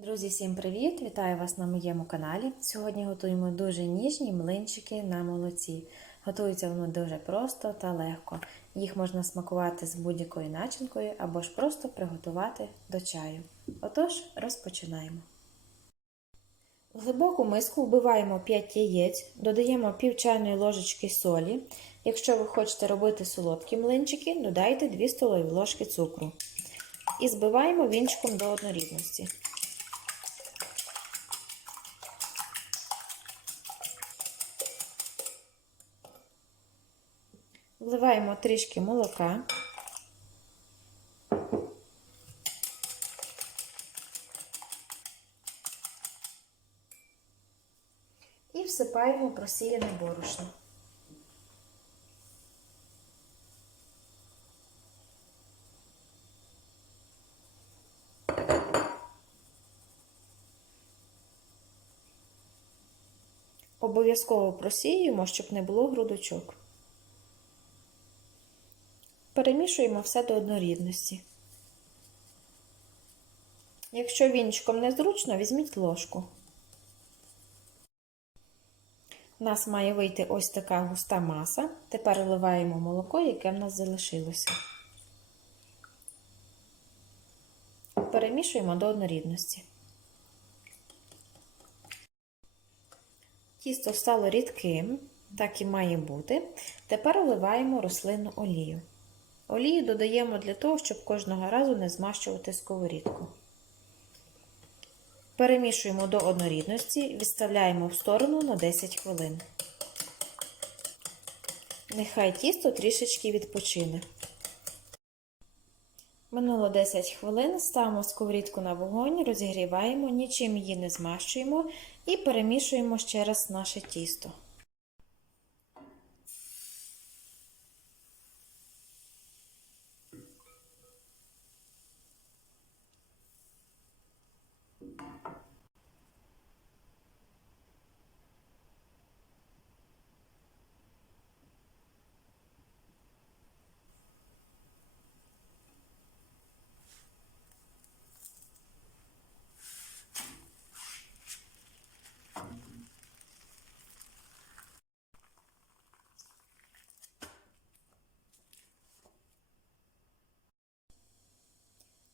Друзі, всім привіт! Вітаю вас на моєму каналі. Сьогодні готуємо дуже ніжні млинчики на молоці. Готується воно дуже просто та легко. Їх можна смакувати з будь-якою начинкою або ж просто приготувати до чаю. Отож, розпочинаємо. В глибоку миску вбиваємо 5 яєць, додаємо пів чайної ложечки солі. Якщо ви хочете робити солодкі млинчики, додайте 2 столові ложки цукру. І збиваємо вінчиком до однорідності. Вливаємо трішки молока. І всипаємо просіяне борошно. Обов'язково просіюємо, щоб не було грудочок. Перемішуємо все до однорідності. Якщо вінчиком незручно, візьміть ложку. У нас має вийти ось така густа маса. Тепер вливаємо молоко, яке в нас залишилося. Перемішуємо до однорідності. Тісто стало рідким, так і має бути. Тепер вливаємо рослинну олію. Олію додаємо для того, щоб кожного разу не змащувати сковорідку. Перемішуємо до однорідності, відставляємо в сторону на 10 хвилин. Нехай тісто трішечки відпочине. Минуло 10 хвилин, ставимо сковорідку на вогонь, розігріваємо, нічим її не змащуємо і перемішуємо ще раз наше тісто.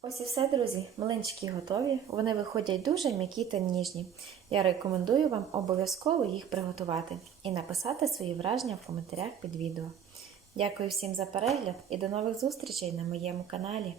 Ось і все, друзі. Млинчики готові. Вони виходять дуже м'які та ніжні. Я рекомендую вам обов'язково їх приготувати і написати свої враження в коментарях під відео. Дякую всім за перегляд і до нових зустрічей на моєму каналі.